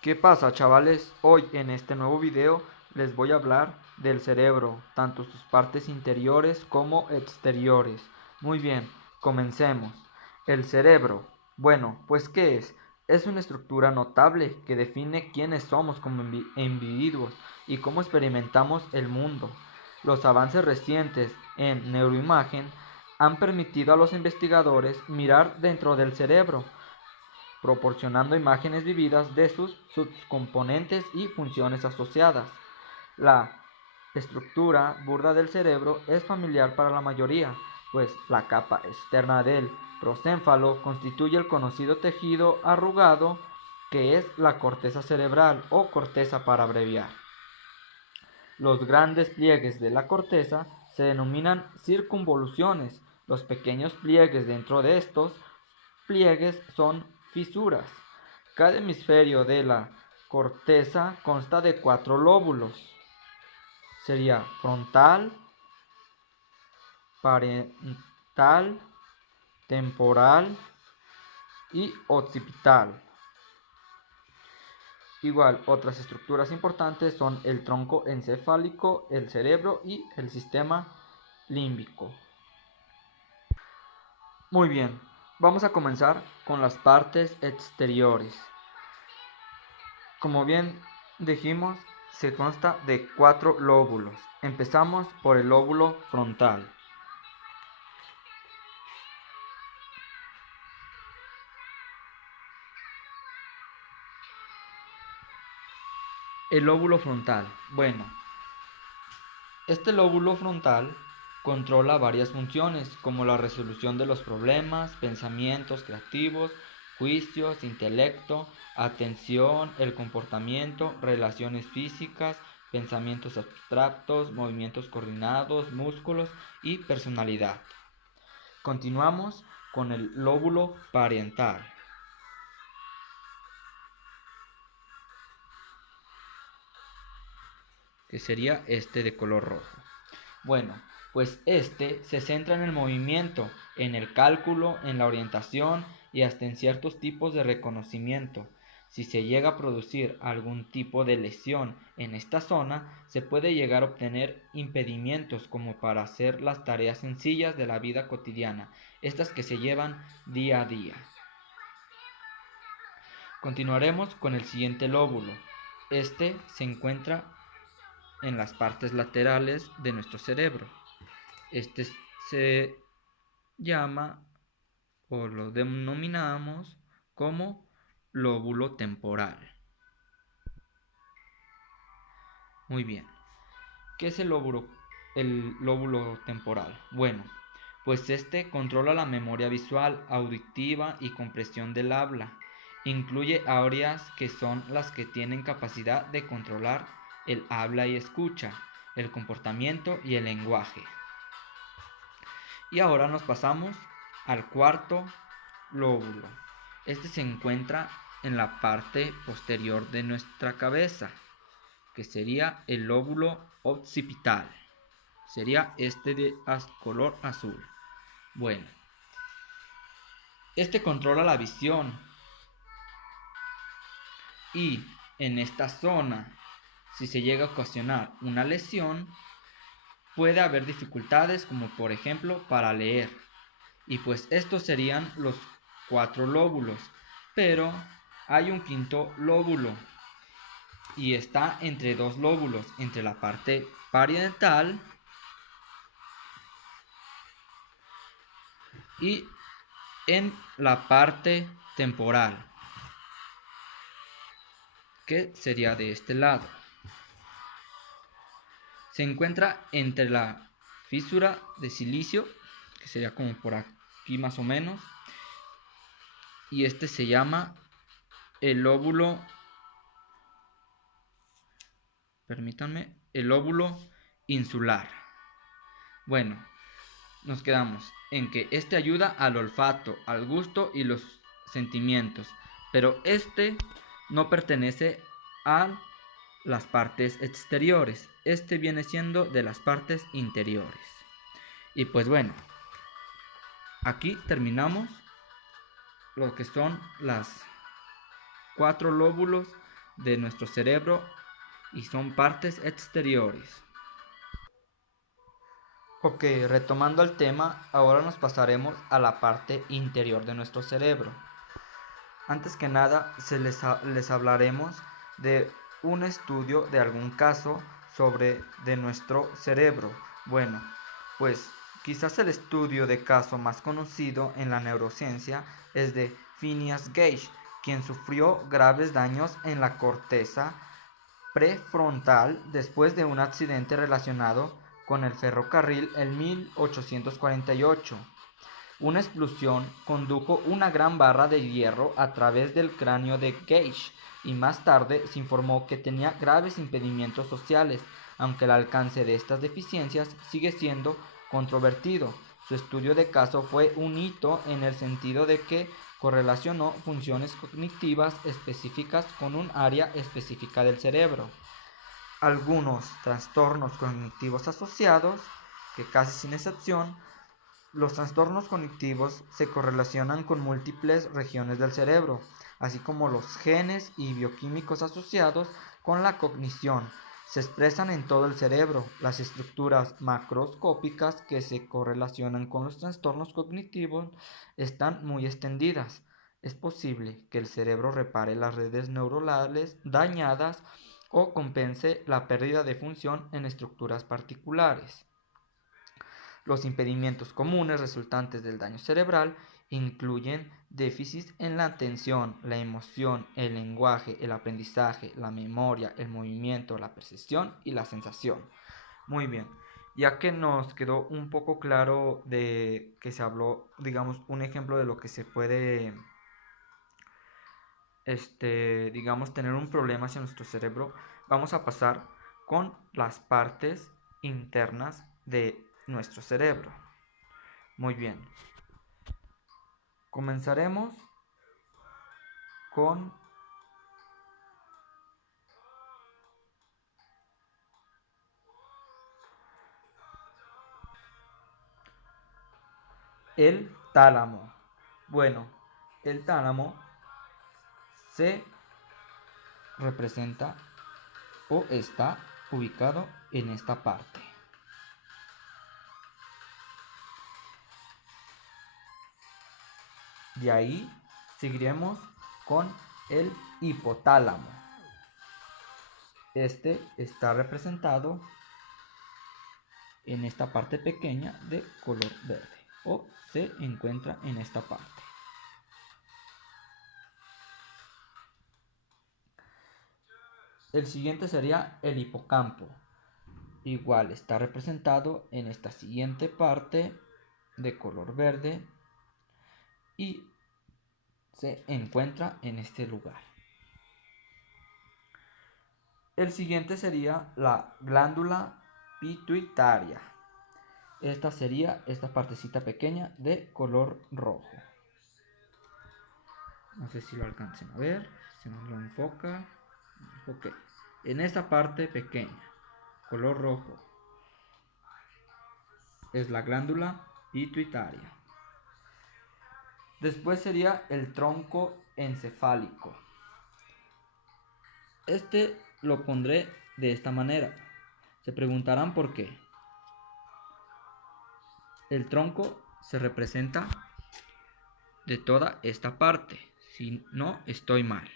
¿Qué pasa, chavales? Hoy en este nuevo video les voy a hablar del cerebro, tanto sus partes interiores como exteriores. Muy bien, comencemos. El cerebro. Bueno, pues ¿qué es? Es una estructura notable que define quiénes somos como individuos y cómo experimentamos el mundo. Los avances recientes en neuroimagen han permitido a los investigadores mirar dentro del cerebro, proporcionando imágenes vividas de sus subcomponentes y funciones asociadas. La estructura burda del cerebro es familiar para la mayoría, pues la capa externa del procénfalo constituye el conocido tejido arrugado que es la corteza cerebral o corteza para abreviar. Los grandes pliegues de la corteza se denominan circunvoluciones. Los pequeños pliegues dentro de estos pliegues son fisuras. Cada hemisferio de la corteza consta de 4 lóbulos. Sería frontal, parietal, temporal y occipital. Igual, otras estructuras importantes son el tronco encefálico, el cerebro y el sistema límbico. Muy bien, vamos a comenzar con las partes exteriores. Como bien dijimos, se consta de 4 lóbulos. Empezamos por el lóbulo frontal. El lóbulo frontal. Bueno, este lóbulo frontal controla varias funciones como la resolución de los problemas, pensamientos creativos, juicios, intelecto, atención, el comportamiento, relaciones físicas, pensamientos abstractos, movimientos coordinados, músculos y personalidad. Continuamos con el lóbulo parietal. Que sería este de color rojo. Bueno, pues este se centra en el movimiento, en el cálculo, en la orientación y hasta en ciertos tipos de reconocimiento. Si se llega a producir algún tipo de lesión en esta zona, se puede llegar a obtener impedimentos como para hacer las tareas sencillas de la vida cotidiana, estas que se llevan día a día. Continuaremos con el siguiente lóbulo. Este se encuentra en las partes laterales de nuestro cerebro. Este se llama o lo denominamos como lóbulo temporal. Muy bien. ¿Qué es el lóbulo temporal? Bueno, pues este controla la memoria visual, auditiva y compresión del habla. Incluye áreas que son las que tienen capacidad de controlar el habla y escucha, el comportamiento y el lenguaje. Y ahora nos pasamos al cuarto lóbulo. Este se encuentra en la parte posterior de nuestra cabeza, que sería el lóbulo occipital. Sería este de color azul. Bueno, este controla la visión y en esta zona, si se llega a ocasionar una lesión, puede haber dificultades como por ejemplo para leer. Y pues estos serían los 4 lóbulos, pero hay un quinto lóbulo y está entre dos lóbulos, entre la parte parietal y en la parte temporal, que sería de este lado. Se encuentra entre la fisura de silicio, que sería como por aquí más o menos, y este se llama el lóbulo, permítanme, el lóbulo insular. Bueno, nos quedamos en que este ayuda al olfato, al gusto y los sentimientos, pero este no pertenece a las partes exteriores, este viene siendo de las partes interiores. Y pues bueno, aquí terminamos lo que son las 4 lóbulos de nuestro cerebro y son partes exteriores. Ok, retomando el tema, ahora nos pasaremos a la parte interior de nuestro cerebro. Antes que nada, les hablaremos de un estudio de algún caso sobre de nuestro cerebro. Bueno, pues quizás el estudio de caso más conocido en la neurociencia es de Phineas Gage, quien sufrió graves daños en la corteza prefrontal después de un accidente relacionado con el ferrocarril en 1848. Una explosión condujo una gran barra de hierro a través del cráneo de Gage y más tarde se informó que tenía graves impedimentos sociales, aunque el alcance de estas deficiencias sigue siendo controvertido. Su estudio de caso fue un hito en el sentido de que correlacionó funciones cognitivas específicas con un área específica del cerebro. Algunos trastornos cognitivos asociados, que casi sin excepción, los trastornos cognitivos se correlacionan con múltiples regiones del cerebro, así como los genes y bioquímicos asociados con la cognición. Se expresan en todo el cerebro. Las estructuras macroscópicas que se correlacionan con los trastornos cognitivos están muy extendidas. Es posible que el cerebro repare las redes neuronales dañadas o compense la pérdida de función en estructuras particulares. Los impedimentos comunes resultantes del daño cerebral incluyen déficits en la atención, la emoción, el lenguaje, el aprendizaje, la memoria, el movimiento, la percepción y la sensación. Muy bien, ya que nos quedó un poco claro de que se habló, digamos, un ejemplo de lo que se puede, digamos, tener un problema hacia nuestro cerebro, vamos a pasar con las partes internas de nuestro cerebro. Muy bien. Comenzaremos con el tálamo. Bueno, el tálamo se representa o está ubicado en esta parte. De ahí seguiremos con el hipotálamo. Este está representado en esta parte pequeña de color verde o se encuentra en esta parte. El siguiente sería el hipocampo. Igual está representado en esta siguiente parte de color verde y se encuentra en este lugar. El siguiente sería la glándula pituitaria. Esta sería esta partecita pequeña de color rojo. No sé si lo alcancen a ver, si nos lo enfoca. Ok, en esta parte pequeña, color rojo, es la glándula pituitaria. Después sería el tronco encefálico. Este lo pondré de esta manera. Se preguntarán por qué. El tronco se representa de toda esta parte. Si no, estoy mal.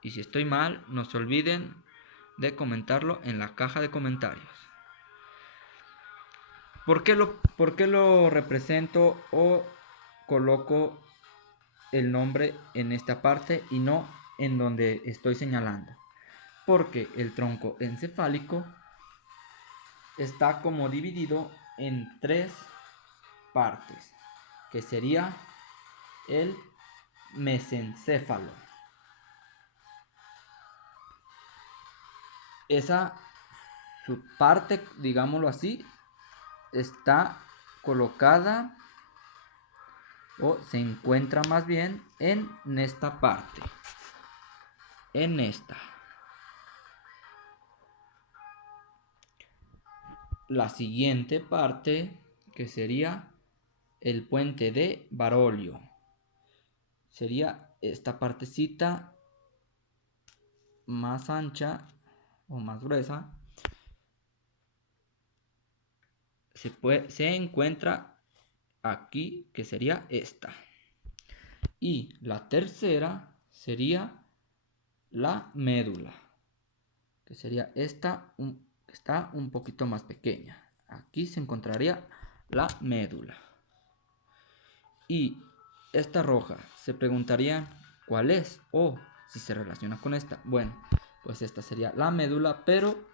Y si estoy mal, no se olviden de comentarlo en la caja de comentarios. ¿Por qué lo represento o coloco el nombre en esta parte y no en donde estoy señalando? Porque el tronco encefálico está como dividido en tres partes, que sería el mesencéfalo. Esa su parte, digámoslo así, está colocada o se encuentra más bien en esta parte, en esta. La siguiente parte, que sería el puente de Barolio, sería esta partecita más ancha o más gruesa. Se encuentra aquí, que sería esta. Y la tercera sería la médula, que sería esta, que está un poquito más pequeña. Aquí se encontraría la médula. Y esta roja, se preguntarían cuál es o si se relaciona con esta. Bueno, pues esta sería la médula, pero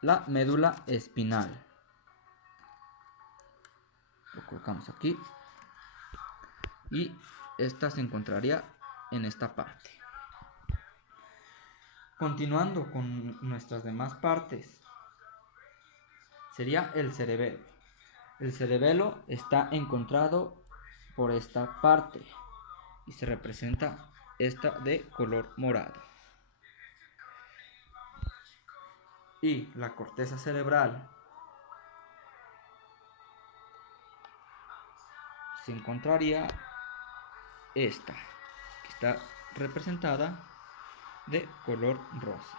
la médula espinal. Lo colocamos aquí. Y esta se encontraría en esta parte. Continuando con nuestras demás partes, sería el cerebelo. El cerebelo está encontrado por esta parte y se representa esta de color morado. Y la corteza cerebral se encontraría esta, que está representada de color rosa.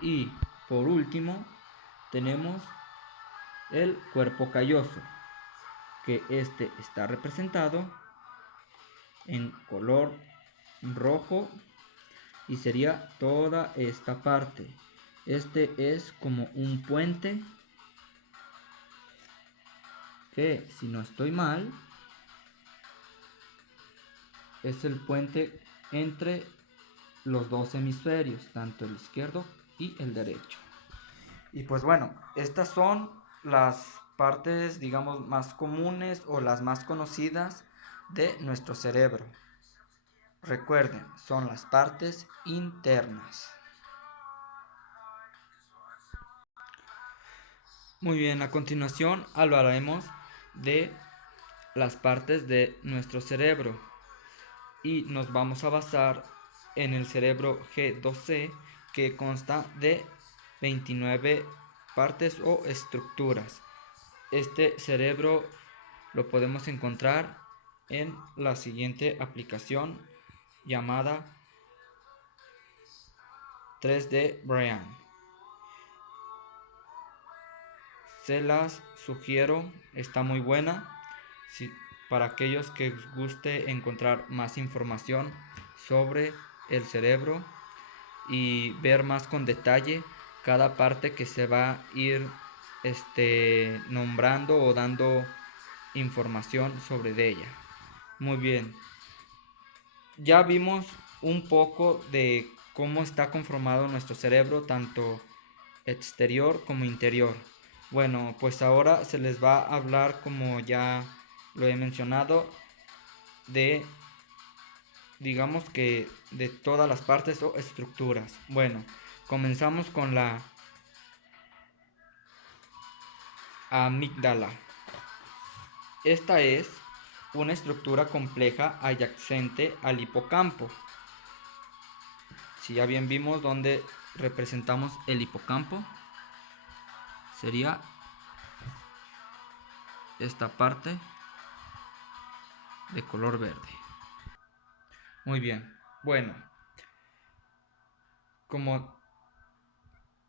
Y por último tenemos el cuerpo calloso, que este está representado en color rojo y sería toda esta parte. Este es como un puente que, si no estoy mal, es el puente entre los dos hemisferios, tanto el izquierdo y el derecho. Y pues bueno, estas son las partes, digamos, más comunes o las más conocidas de nuestro cerebro. Recuerden, son las partes internas. Muy bien, a continuación hablaremos de las partes de nuestro cerebro y nos vamos a basar en el cerebro G2C, que consta de 29 partes o estructuras. Este cerebro lo podemos encontrar en la siguiente aplicación llamada 3D Brain. Se las sugiero, está muy buena. Para aquellos que os guste encontrar más información sobre el cerebro y ver más con detalle cada parte que se va a ir nombrando o dando información sobre ella. Muy bien, ya vimos un poco de cómo está conformado nuestro cerebro, tanto exterior como interior. Bueno, pues ahora se les va a hablar, como ya lo he mencionado, de, digamos que de todas las partes o estructuras. Bueno, comenzamos con la amígdala. Esta es una estructura compleja adyacente al hipocampo. Si ya bien vimos dónde representamos el hipocampo, sería esta parte de color verde. Muy bien, bueno,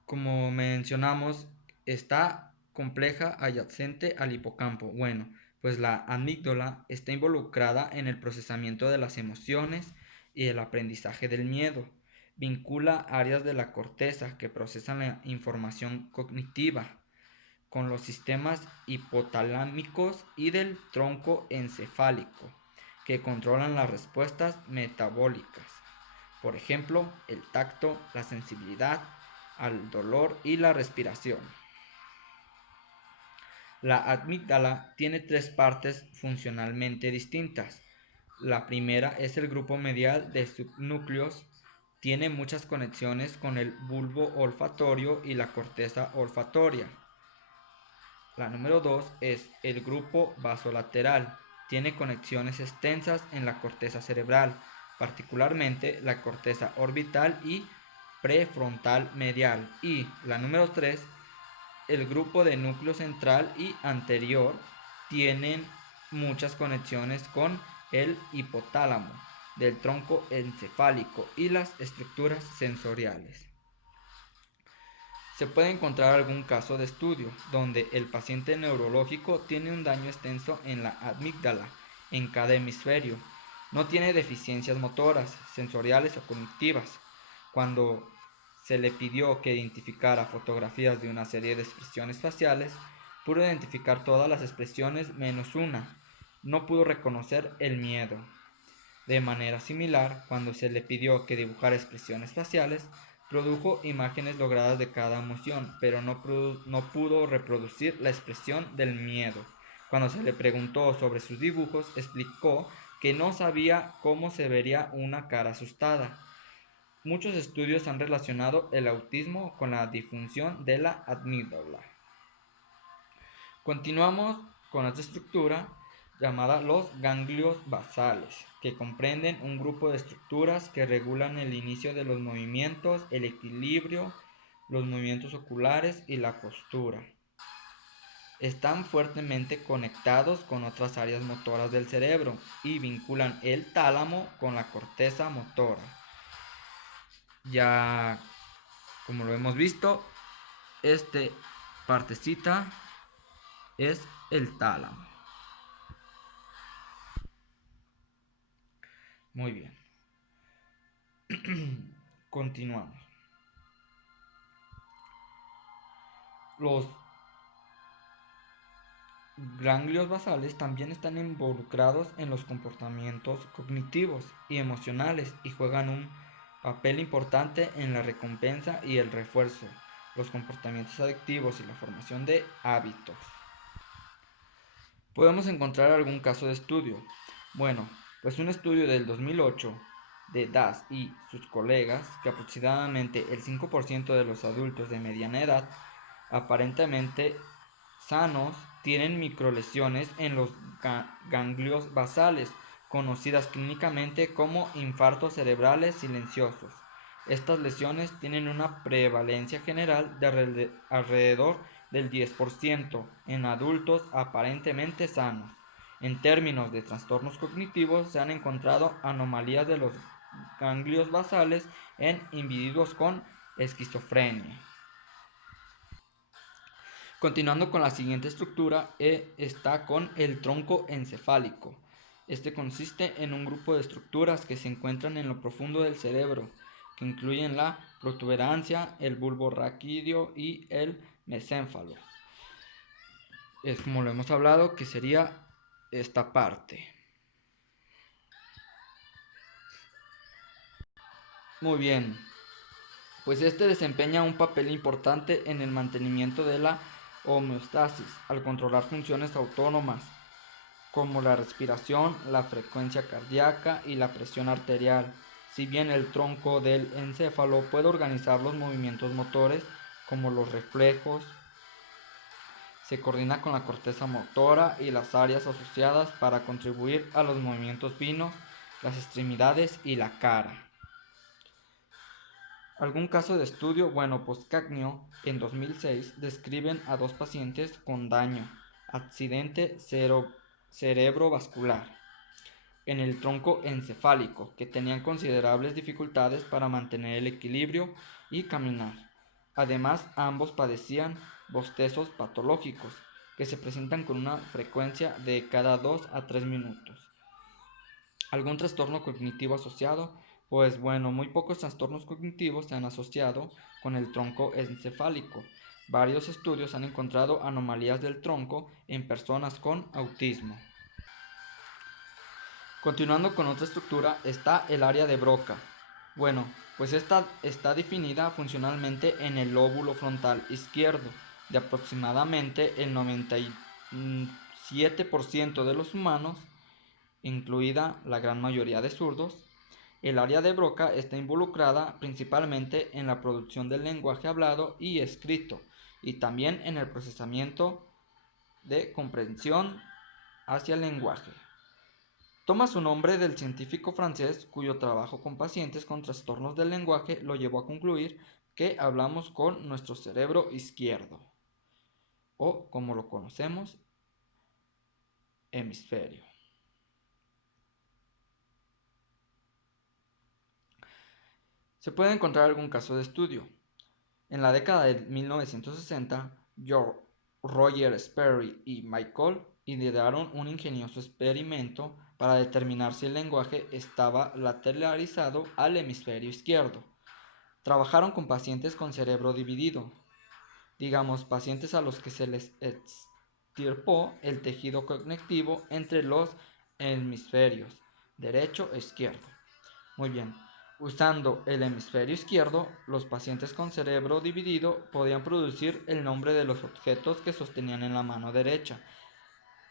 como mencionamos, está compleja adyacente al hipocampo. Bueno, pues la amígdala está involucrada en el procesamiento de las emociones y el aprendizaje del miedo. Vincula áreas de la corteza que procesan la información cognitiva con los sistemas hipotalámicos y del tronco encefálico, que controlan las respuestas metabólicas. Por ejemplo, el tacto, la sensibilidad al dolor y la respiración. La amígdala tiene tres partes funcionalmente distintas. La primera es el grupo medial de subnúcleos. Tiene muchas conexiones con el bulbo olfatorio y la corteza olfatoria. La número 2 es el grupo basolateral. Tiene conexiones extensas en la corteza cerebral, particularmente la corteza orbital y prefrontal medial. Y la número 3, el grupo de núcleo central y anterior, tienen muchas conexiones con el hipotálamo del tronco encefálico y las estructuras sensoriales. Se puede encontrar algún caso de estudio donde el paciente neurológico tiene un daño extenso en la amígdala en cada hemisferio. No tiene deficiencias motoras, sensoriales o cognitivas. Cuando se le pidió que identificara fotografías de una serie de expresiones faciales, pudo identificar todas las expresiones menos una. No pudo reconocer el miedo. De manera similar, cuando se le pidió que dibujara expresiones faciales, produjo imágenes logradas de cada emoción, pero no pudo reproducir la expresión del miedo. Cuando se le preguntó sobre sus dibujos, explicó que no sabía cómo se vería una cara asustada. Muchos estudios han relacionado el autismo con la disfunción de la amígdala. Continuamos con esta estructura llamada los ganglios basales, que comprenden un grupo de estructuras que regulan el inicio de los movimientos, el equilibrio, los movimientos oculares y la postura. Están fuertemente conectados con otras áreas motoras del cerebro y vinculan el tálamo con la corteza motora. Ya como lo hemos visto, esta partecita es el tálamo. Muy bien. Continuamos. Los ganglios basales también están involucrados en los comportamientos cognitivos y emocionales y juegan un papel importante en la recompensa y el refuerzo, los comportamientos adictivos y la formación de hábitos. Podemos encontrar algún caso de estudio. Bueno, pues un estudio del 2008 de Das y sus colegas, que aproximadamente el 5% de los adultos de mediana edad aparentemente sanos tienen microlesiones en los ganglios basales, conocidas clínicamente como infartos cerebrales silenciosos. Estas lesiones tienen una prevalencia general de alrededor del 10% en adultos aparentemente sanos. En términos de trastornos cognitivos, se han encontrado anomalías de los ganglios basales en individuos con esquizofrenia. Continuando con la siguiente estructura, está con el tronco encefálico. Este consiste en un grupo de estructuras que se encuentran en lo profundo del cerebro, que incluyen la protuberancia, el bulbo raquídeo y el mesénfalo. Es como lo hemos hablado, que sería esta parte. Muy bien, pues este desempeña un papel importante en el mantenimiento de la homeostasis, al controlar funciones autónomas como la respiración, la frecuencia cardíaca y la presión arterial. Si bien el tronco del encéfalo puede organizar los movimientos motores, como los reflejos, se coordina con la corteza motora y las áreas asociadas para contribuir a los movimientos finos, las extremidades y la cara. ¿Algún caso de estudio? Bueno, pues Cagno en 2006 describen a dos pacientes con daño, accidente cerebrovascular en el tronco encefálico, que tenían considerables dificultades para mantener el equilibrio y caminar. Además, ambos padecían bostezos patológicos, que se presentan con una frecuencia de cada 2 a 3 minutos. ¿Algún trastorno cognitivo asociado? Pues bueno, muy pocos trastornos cognitivos se han asociado con el tronco encefálico. Varios estudios han encontrado anomalías del tronco en personas con autismo. Continuando con otra estructura está el área de Broca. Bueno, pues esta está definida funcionalmente en el lóbulo frontal izquierdo de aproximadamente el 97% de los humanos, incluida la gran mayoría de zurdos. El área de Broca está involucrada principalmente en la producción del lenguaje hablado y escrito, y también en el procesamiento de comprensión hacia el lenguaje. Toma su nombre del científico francés cuyo trabajo con pacientes con trastornos del lenguaje lo llevó a concluir que hablamos con nuestro cerebro izquierdo, o como lo conocemos, hemisferio. Se puede encontrar algún caso de estudio. En la década de 1960, Roger Sperry y Michael idearon un ingenioso experimento para determinar si el lenguaje estaba lateralizado al hemisferio izquierdo. Trabajaron con pacientes con cerebro dividido, digamos pacientes a los que se les extirpó el tejido cognitivo entre los hemisferios derecho e izquierdo. Muy bien. Usando el hemisferio izquierdo, los pacientes con cerebro dividido podían producir el nombre de los objetos que sostenían en la mano derecha,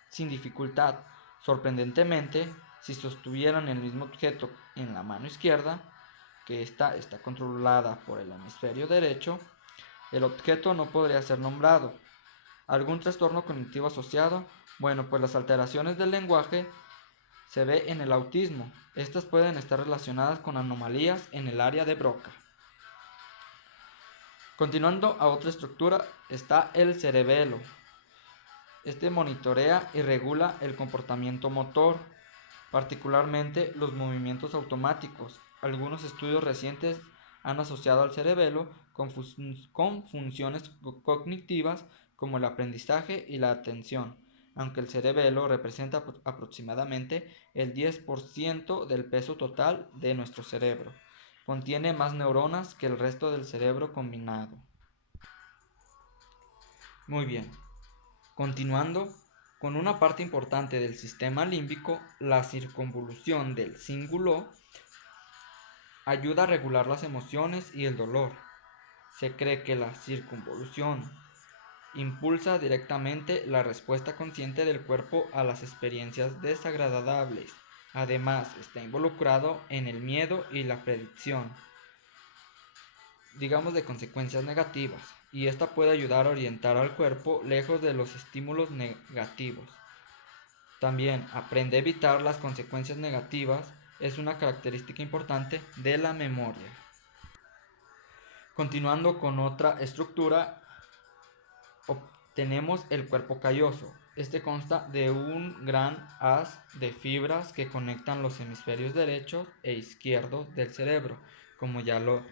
sin dificultad. Sorprendentemente, si sostuvieran el mismo objeto en la mano izquierda, que está controlada por el hemisferio derecho, el objeto no podría ser nombrado. ¿Algún trastorno cognitivo asociado? Bueno, pues las alteraciones del lenguaje se ve en el autismo. Estas pueden estar relacionadas con anomalías en el área de Broca. Continuando a otra estructura está el cerebelo. Este monitorea y regula el comportamiento motor, particularmente los movimientos automáticos. Algunos estudios recientes han asociado al cerebelo con funciones cognitivas como el aprendizaje y la atención, aunque el cerebelo representa aproximadamente el 10% del peso total de nuestro cerebro. Contiene más neuronas que el resto del cerebro combinado. Muy bien. Continuando con una parte importante del sistema límbico, la circunvolución del cíngulo ayuda a regular las emociones y el dolor. Se cree que la circunvolución impulsa directamente la respuesta consciente del cuerpo a las experiencias desagradables. Además, está involucrado en el miedo y la predicción, digamos, de consecuencias negativas, y esta puede ayudar a orientar al cuerpo lejos de los estímulos negativos. También aprende a evitar las consecuencias negativas es una característica importante de la memoria. Continuando con otra estructura, obtenemos el cuerpo calloso. Este consta de un gran haz de fibras que conectan los hemisferios derechos e izquierdos del cerebro, como ya lo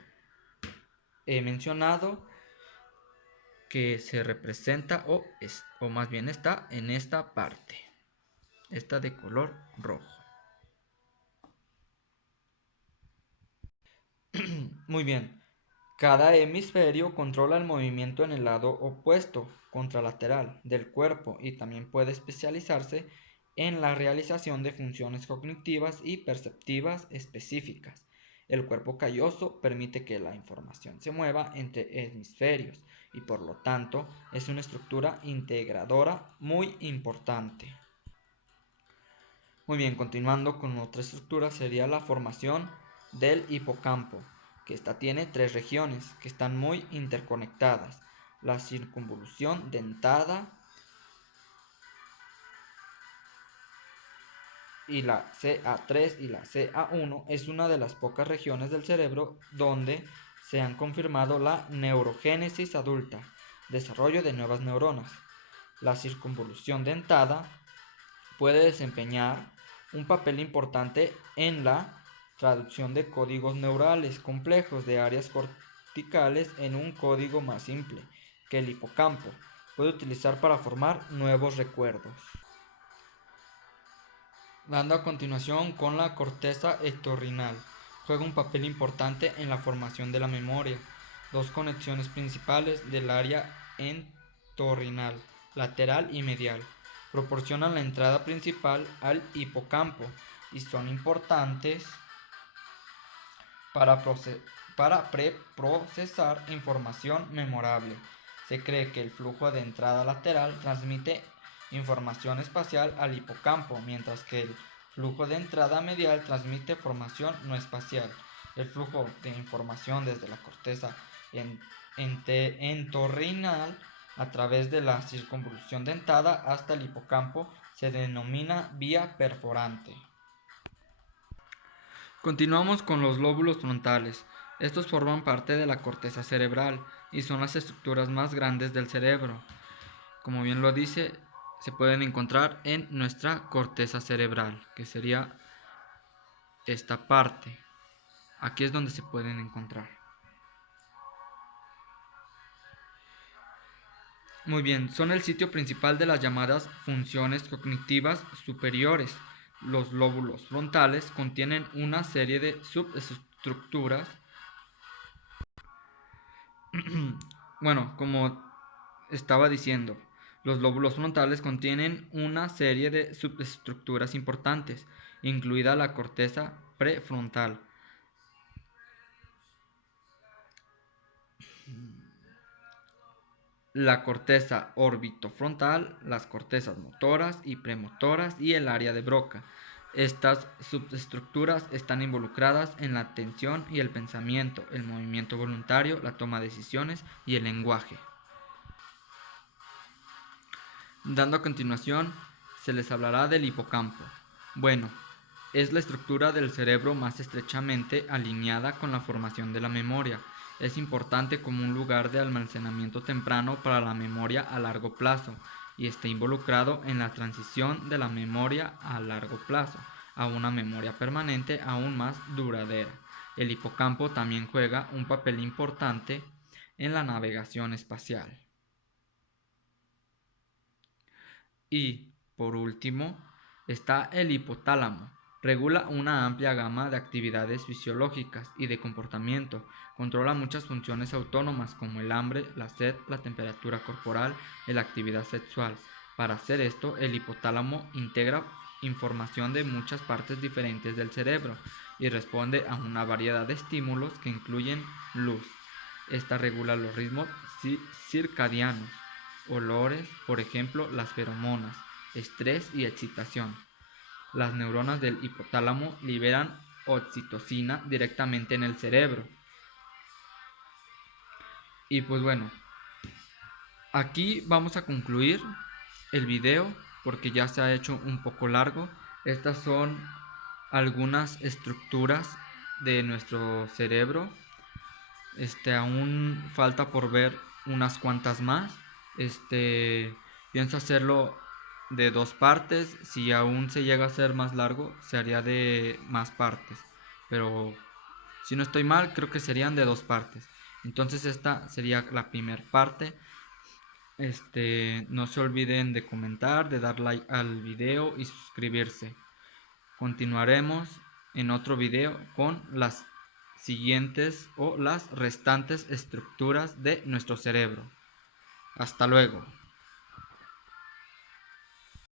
he mencionado, que se representa o más bien está en esta parte, esta de color rojo. Muy bien. Cada hemisferio controla el movimiento en el lado opuesto, contralateral, del cuerpo y también puede especializarse en la realización de funciones cognitivas y perceptivas específicas. El cuerpo calloso permite que la información se mueva entre hemisferios y por lo tanto es una estructura integradora muy importante. Muy bien, continuando con otra estructura sería la formación del hipocampo, que esta tiene tres regiones que están muy interconectadas. La circunvolución dentada y la CA3 y la CA1 es una de las pocas regiones del cerebro donde se han confirmado la neurogénesis adulta, desarrollo de nuevas neuronas. La circunvolución dentada puede desempeñar un papel importante en la traducción de códigos neurales complejos de áreas corticales en un código más simple que el hipocampo puede utilizar para formar nuevos recuerdos. Dando a continuación con la corteza entorrinal, juega un papel importante en la formación de la memoria. Dos conexiones principales del área entorrinal, lateral y medial, proporcionan la entrada principal al hipocampo y son importantes para preprocesar información memorable. Se cree que el flujo de entrada lateral transmite información espacial al hipocampo, mientras que el flujo de entrada medial transmite información no espacial. El flujo de información desde la corteza entorrinal a través de la circunvolución dentada hasta el hipocampo se denomina vía perforante. Continuamos con los lóbulos frontales. Estos forman parte de la corteza cerebral y son las estructuras más grandes del cerebro. Como bien lo dice, se pueden encontrar en nuestra corteza cerebral, que sería esta parte. Aquí es donde se pueden encontrar. Muy bien, son el sitio principal de las llamadas funciones cognitivas superiores. Los lóbulos frontales contienen una serie de subestructuras. Bueno, como estaba diciendo, los lóbulos frontales contienen una serie de subestructuras importantes, incluida la corteza prefrontal. La corteza orbitofrontal, las cortezas motoras y premotoras y el área de Broca. Estas subestructuras están involucradas en la atención y el pensamiento, el movimiento voluntario, la toma de decisiones y el lenguaje. Dando a continuación, se les hablará del hipocampo. Bueno, es la estructura del cerebro más estrechamente alineada con la formación de la memoria. Es importante como un lugar de almacenamiento temprano para la memoria a largo plazo y está involucrado en la transición de la memoria a largo plazo a una memoria permanente aún más duradera. El hipocampo también juega un papel importante en la navegación espacial. Y, por último, está el hipotálamo. Regula una amplia gama de actividades fisiológicas y de comportamiento. Controla muchas funciones autónomas como el hambre, la sed, la temperatura corporal y la actividad sexual. Para hacer esto, el hipotálamo integra información de muchas partes diferentes del cerebro y responde a una variedad de estímulos que incluyen luz. Esta regula los ritmos circadianos, olores, por ejemplo, las feromonas, estrés y excitación. Las neuronas del hipotálamo liberan oxitocina directamente en el cerebro. Y pues bueno, aquí vamos a concluir el video porque ya se ha hecho un poco largo. Estas son algunas estructuras de nuestro cerebro. Aún falta por ver unas cuantas más. Pienso hacerlo de 2 partes. Si aún se llega a ser más largo, se haría de más partes. Pero si no estoy mal, creo que serían de 2 partes. Entonces esta sería la primera parte. No se olviden de comentar, de dar like al video y suscribirse. Continuaremos en otro video con las siguientes o las restantes estructuras de nuestro cerebro. Hasta luego.